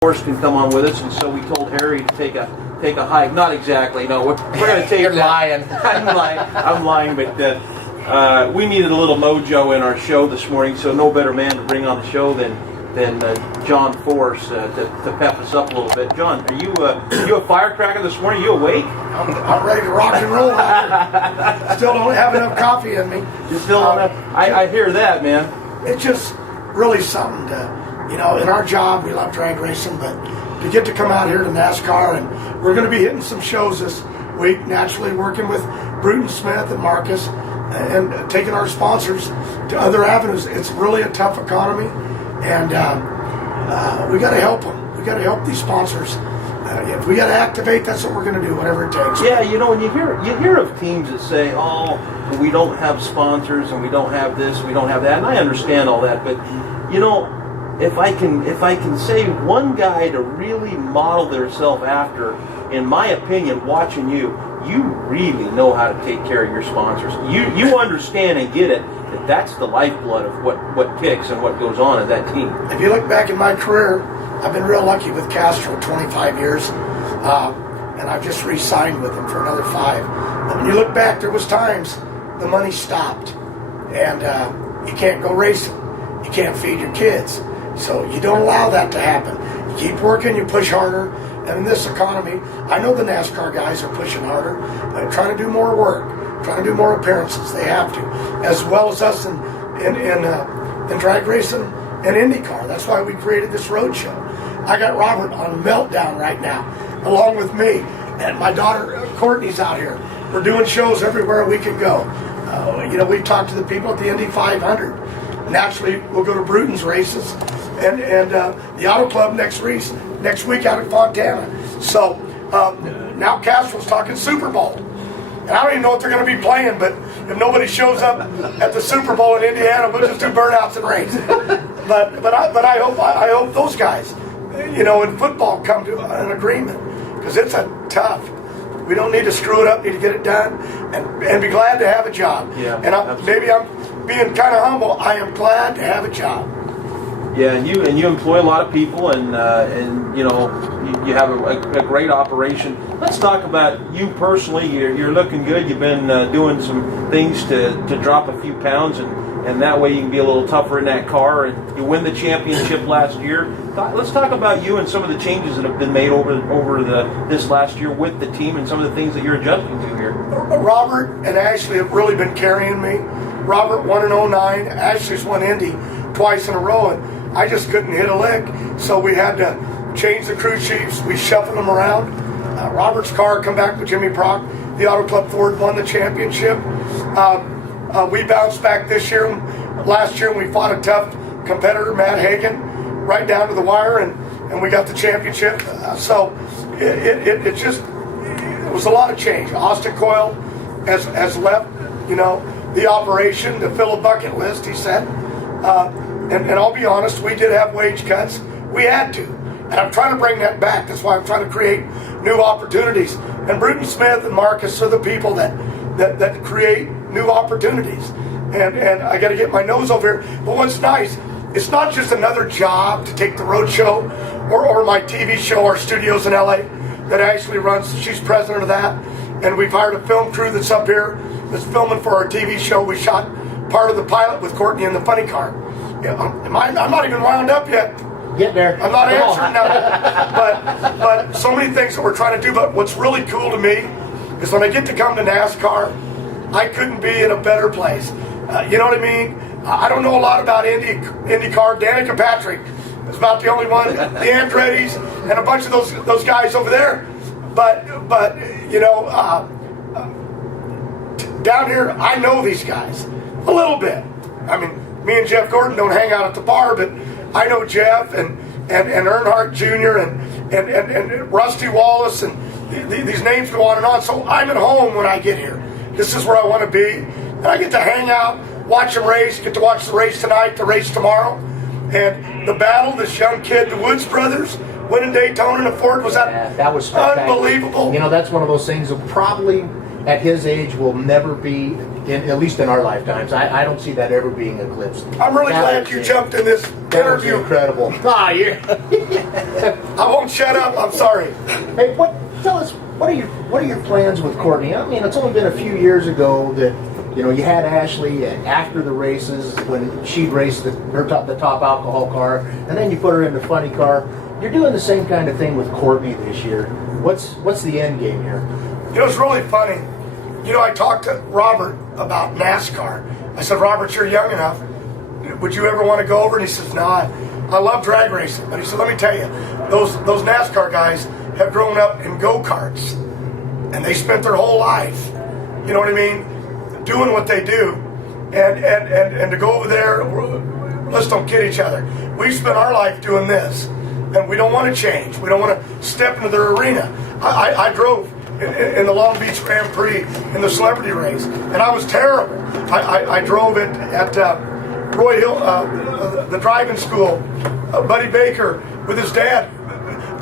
Horse can come on with us, and so we told Harry to take a hike. Not exactly, no. We're going to take. You're lying. I'm lying, but we needed a little mojo in our show this morning, so no better man to bring on the show than John Force to pep us up a little bit. John, are you a firecracker this morning? Are you awake? I'm ready to rock and roll. Still don't have enough coffee in me. You still don't have? I hear that, man. It's just really something to. In our job, we love drag racing, but to get to come out here to NASCAR, and we're going to be hitting some shows this week, naturally working with Bruton Smith and Marcus, and taking our sponsors to other avenues. It's really a tough economy, and we got to help them. We got to help these sponsors. If we got to activate, that's what we're going to do, whatever it takes. Yeah, when you hear of teams that say, "Oh, we don't have sponsors, and we don't have this, we don't have that," and I understand all that, but if I can say one guy to really model theirself after, in my opinion, watching you really know how to take care of your sponsors. You understand and get it that that's the lifeblood of what kicks and what goes on at that team. If you look back in my career, I've been real lucky with Castro, 25 years, and I've just re-signed with him for another 5. But when you look back, there was times the money stopped, and you can't go racing. You can't feed your kids. So you don't allow that to happen. You keep working, you push harder, and in this economy, I know the NASCAR guys are pushing harder, trying to do more work, trying to do more appearances. They have to, as well as us in drag racing and IndyCar. That's why we created this road show. I got Robert on meltdown right now, along with me, and my daughter Courtney's out here. We're doing shows everywhere we can go. We've talked to the people at the Indy 500. Naturally, we'll go to Bruton's races. And the Auto Club next week out in Fontana. So now Castro's talking Super Bowl, and I don't even know what they're going to be playing. But if nobody shows up at the Super Bowl in Indiana, we'll just do burnouts and race. But I hope those guys, in football, come to an agreement, because it's a tough. We don't need to screw it up. Need to get it done, and be glad to have a job. Yeah, and maybe I'm being kind of humble. I am glad to have a job. Yeah, and you employ a lot of people, and you have a great operation. Let's talk about you personally. You're looking good. You've been doing some things to drop a few pounds, and that way you can be a little tougher in that car. And you win the championship last year. Let's talk about you and some of the changes that have been made over this last year with the team, and some of the things that you're adjusting to here. Robert and Ashley have really been carrying me. Robert won in 09. Ashley's won Indy twice in a row, and I just couldn't hit a lick, so we had to change the crew chiefs. We shuffled them around. Robert's car come back with Jimmy Prock. The Auto Club Ford won the championship. We bounced back this year. Last year, we fought a tough competitor, Matt Hagan, right down to the wire, and we got the championship. So it was a lot of change. Austin Coyle has left, the operation to fill a bucket list, he said. And I'll be honest, we did have wage cuts. We had to. And I'm trying to bring that back. That's why I'm trying to create new opportunities. And Bruton Smith and Marcus are the people that create new opportunities. And I got to get my nose over here. But what's nice, it's not just another job to take the road show or my TV show, our studios in LA that Ashley runs. She's president of that. And we've hired a film crew that's up here that's filming for our TV show. We shot part of the pilot with Courtney in the funny car. I'm not even wound up yet. Get there. I'm not answering that. But so many things that we're trying to do. But what's really cool to me is when I get to come to NASCAR, I couldn't be in a better place. You know what I mean? I don't know a lot about IndyCar. Danica Patrick is about the only one. The Andretti's and a bunch of those guys over there. But down here, I know these guys a little bit. I mean, me and Jeff Gordon don't hang out at the bar, but I know Jeff and Earnhardt Jr. and Rusty Wallace, and these names go on and on. So I'm at home when I get here. This is where I want to be. And I get to hang out, watch them race, get to watch the race tonight, the race tomorrow. And the battle, this young kid, the Woods brothers, winning Daytona in a Ford, that was unbelievable. That's one of those things that probably at his age will never be, at least in our lifetimes. I don't see that ever being eclipsed. I'm really glad you jumped in this interview. Incredible. Ah, you're I won't shut up. I'm sorry. Hey, tell us, what are your plans with Courtney? I mean, it's only been a few years ago that, you know, you had Ashley after the races when she'd raced the top alcohol car, and then you put her in the funny car. You're doing the same kind of thing with Courtney this year. What's the end game here? You know, it's really funny. You know, I talked to Robert about NASCAR. I said, Robert, you're young enough. Would you ever want to go over? And he says, no, I love drag racing. But he said, let me tell you, those NASCAR guys have grown up in go-karts. And they spent their whole life, you know what I mean, doing what they do. And to go over there, let's don't kid each other. We spent our life doing this. And we don't want to change. We don't want to step into their arena. I drove in the Long Beach Grand Prix in the celebrity race, and I was terrible. I drove it at Roy Hill, the driving school. Buddy Baker with his dad.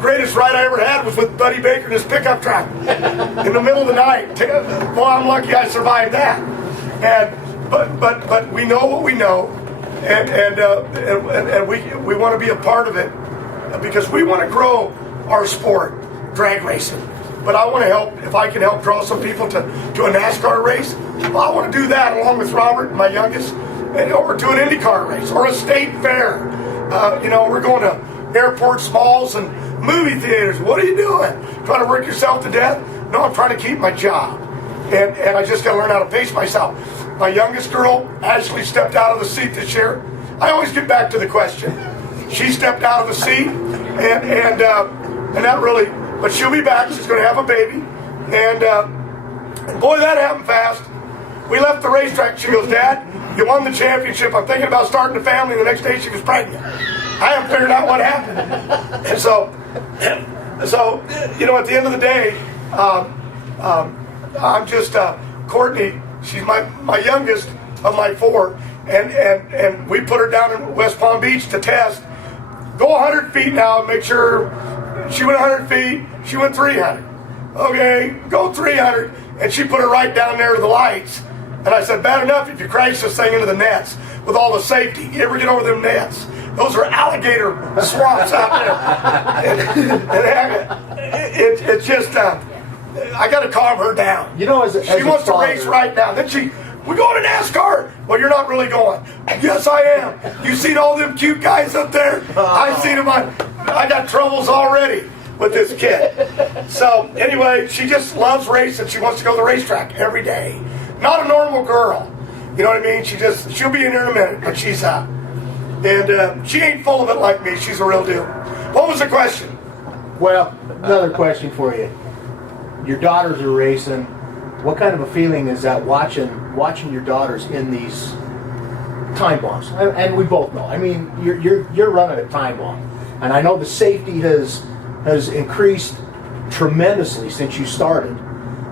Greatest ride I ever had was with Buddy Baker in his pickup truck in the middle of the night. Boy, I'm lucky I survived that. But we know what we know, and we want to be a part of it. Because we want to grow our sport, drag racing. But I want to help, if I can help draw some people to a NASCAR race, well, I want to do that along with Robert, my youngest, or to an IndyCar race, or a state fair. You know, we're going to airports, malls, and movie theaters. What are you doing? Trying to work yourself to death? No, I'm trying to keep my job. And I just got to learn how to pace myself. My youngest girl, Ashley, stepped out of the seat this year. I always get back to the question. She stepped out of the seat, and that really, but she'll be back. She's going to have a baby, and boy, that happened fast. We left the racetrack. She goes, Dad, you won the championship. I'm thinking about starting a family. The next day, she was pregnant. I haven't figured out what happened. And so you know, at the end of the day, I'm just Courtney. She's my youngest of my four, and we put her down in West Palm Beach to test. Go 100 feet now and make sure. She went 100 feet. She went 300. Okay, go 300. And she put her right down there to the lights. And I said, bad enough if you crash this thing into the nets with all the safety. You ever get over them nets? Those are alligator swamps out there. And it's just, I got to calm her down. You know, as she wants to race right now. Then we're going to NASCAR. Well, you're not really going. Yes, I am. You seen all them cute guys up there? I seen them. I got troubles already with this kid. So anyway, she just loves racing. She wants to go to the racetrack every day. Not a normal girl. You know what I mean? She'll be in here in a minute, but she's out. And she ain't full of it like me. She's a real deal. What was the question? Well, another question for you. Your daughters are racing. What kind of a feeling is that watching your daughters in these time bombs? And we both know. I mean, you're running a time bomb, and I know the safety has increased tremendously since you started.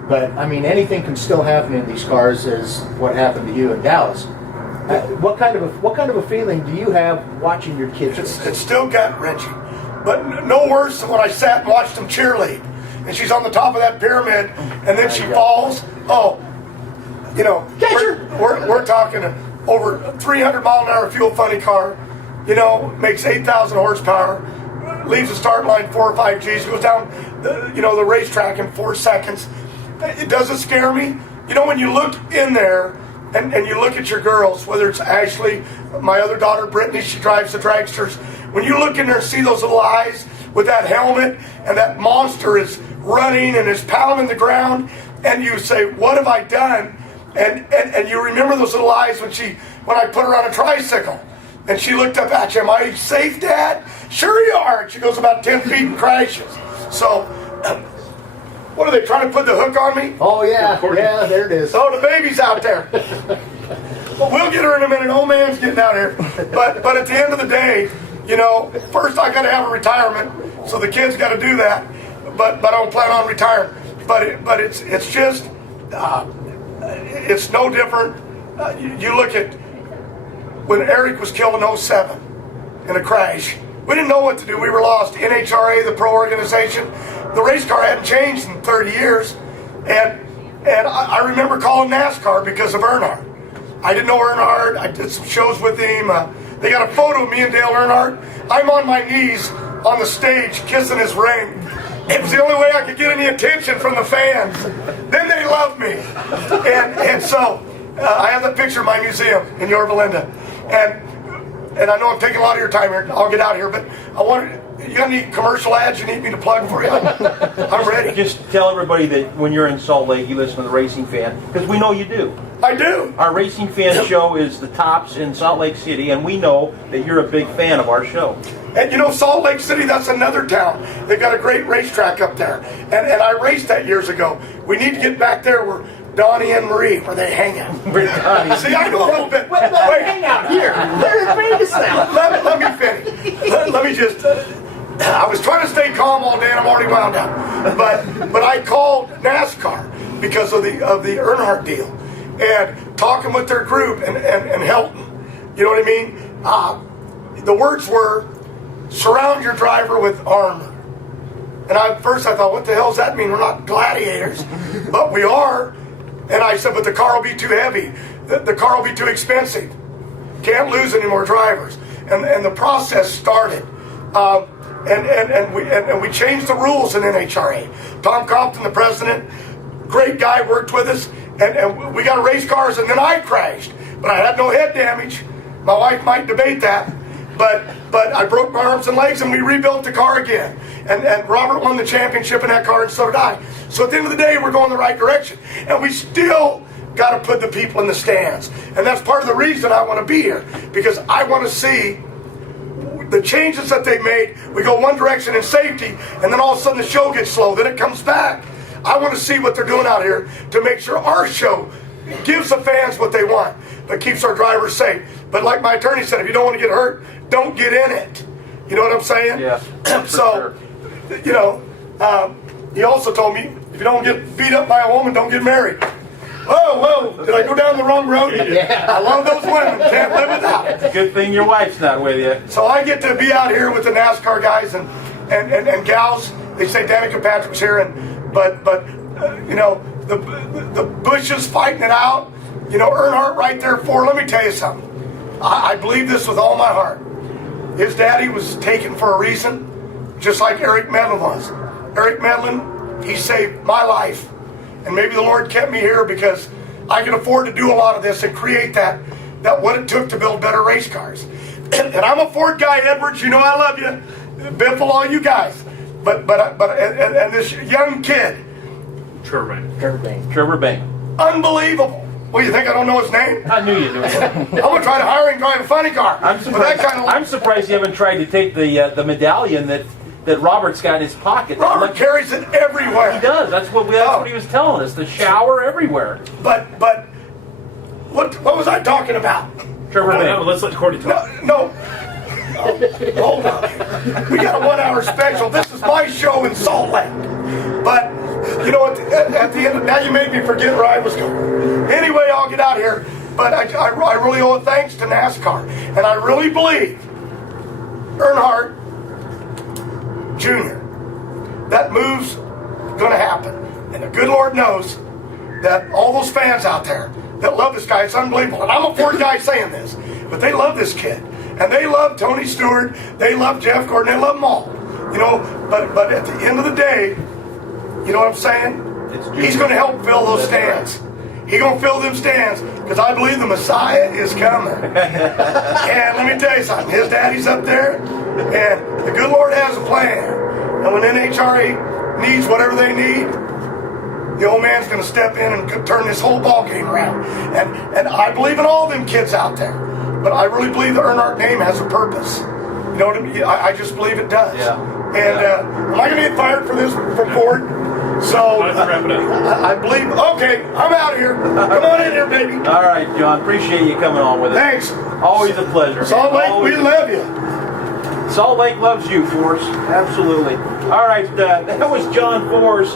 But I mean, anything can still happen in these cars, as what happened to you in Dallas. What kind of a feeling do you have watching your kids? It's still gut wrenching, but no worse than when I sat and watched them cheerlead. And she's on the top of that pyramid, and then she falls. Oh, you know, we're talking over 300 mile an hour fuel funny car. You know, makes 8,000 horsepower, leaves the start line 4 or 5 Gs, goes down the racetrack in 4 seconds. It doesn't scare me. You know, when you look in there and you look at your girls, whether it's Ashley, my other daughter Brittany, she drives the dragsters. When you look in there and see those little eyes with that helmet, and that monster is running and is pounding the ground, and you say, what have I done? And you remember those little eyes when I put her on a tricycle, and she looked up at you, am I safe, Dad? Sure you are. And she goes about 10 feet and crashes. So, what are they trying to put the hook on me? Oh yeah, yeah, there it is. Oh, the baby's out there. Well, we'll get her in a minute. Old man's getting out here. But at the end of the day, you know, first I got to have a retirement, so the kids got to do that. But I don't plan on retiring. But it's just it's no different. You look at when Eric was killed in 07 in a crash. We didn't know what to do. We were lost. NHRA, the pro organization, the race car hadn't changed in 30 years, and I remember calling NASCAR because of Earnhardt. I didn't know Earnhardt. I did some shows with him. They got a photo of me and Dale Earnhardt. I'm on my knees on the stage kissing his ring. It was the only way I could get any attention from the fans. Then they loved me. And so I have that picture in my museum in Yorba Linda. And I know I'm taking a lot of your time here. I'll get out of here, but I wanted, you got any commercial ads you need me to plug for you? I'm ready. Just tell everybody that when you're in Salt Lake, you listen to the Racing Fan, because we know you do. I do. Our Racing Fan show is the tops in Salt Lake City, and we know that you're a big fan of our show. And you know, Salt Lake City, that's another town. They've got a great racetrack up there. And I raced that years ago. We need to get back there where Donnie and Marie, where they hang out. See, I know a little bit. Wait, hang out here. They're in Vegas now. Let me finish. Let me just... I was trying to stay calm all day, and I'm already wound up. But I called NASCAR because of the Earnhardt deal, and talking with their group and Helton. You know what I mean? The words were, surround your driver with armor. And at first I thought, what the hell does that mean? We're not gladiators, but we are. And I said, but the car will be too heavy. The car will be too expensive. Can't lose any more drivers. And the process started. And we changed the rules in NHRA. Tom Compton, the president, great guy, worked with us. And we got race cars, and then I crashed. But I had no head damage. My wife might debate that. But I broke my arms and legs, and we rebuilt the car again. And Robert won the championship in that car, and so did I. So at the end of the day, we're going the right direction. And we still got to put the people in the stands. And that's part of the reason I want to be here. Because I want to see the changes that they made. We go one direction in safety, and then all of a sudden the show gets slow. Then it comes back. I want to see what they're doing out here to make sure our show gives the fans what they want, but keeps our drivers safe. But like my attorney said, if you don't want to get hurt, don't get in it. You know what I'm saying? Yeah. So, sure. You know, he also told me, if you don't get beat up by a woman, don't get married. Whoa, did I go down the wrong road? Yeah. I love those women, can't live without it. Good thing your wife's not with you. So I get to be out here with the NASCAR guys and gals. They say Danica Patrick's here, but you know, the Bushes fighting it out. You know, Earnhardt right there for. Let me tell you something. I believe this with all my heart. His daddy was taken for a reason, just like Eric Medlin was. Eric Medlin, he saved my life. And maybe the Lord kept me here because I can afford to do a lot of this and create that what it took to build better race cars. And I'm a Ford guy, Edwards. You know I love you, Biffle, all you guys. But this young kid, Trevor Bank. Unbelievable. Well, you think I don't know his name? I knew you knew it. I'm gonna try to hire him and drive a funny car. I'm surprised you haven't tried to take the medallion that Robert's got in his pocket. Robert carries it everywhere. He does. That's what he was telling us. The shower everywhere. But what was I talking about? Trevor Bank. Let's let Cordy talk. No. Hold on. We got a 1 hour special. This is my show in Salt Lake. But you know, at the end, now you made me forget where I was going. Anyway, I'll get out of here. But I really owe a thanks to NASCAR. And I really believe Earnhardt Jr., that move's going to happen. And the good Lord knows that all those fans out there that love this guy, it's unbelievable. And I'm a Ford guy saying this, but they love this kid. And they love Tony Stewart, they love Jeff Gordon, they love them all. You know, but at the end of the day, you know what I'm saying? He's going to help fill those stands. He's going to fill them stands because I believe the Messiah is coming. And let me tell you something. His daddy's up there, and the good Lord has a plan. And when NHRA needs whatever they need, the old man's going to step in and turn this whole ball game around. And I believe in all them kids out there, but I really believe the Earnhardt name has a purpose. You know what I mean? I just believe it does. Yeah. And am I going to get fired for this from Ford? So Let's wrap it up. I believe. Okay, I'm out of here. Come on in here, baby. All right, John. Appreciate you coming on with us. Thanks. Always a pleasure. Salt Lake, we love you. Salt Lake loves you, Force. Absolutely. All right, that was John Force.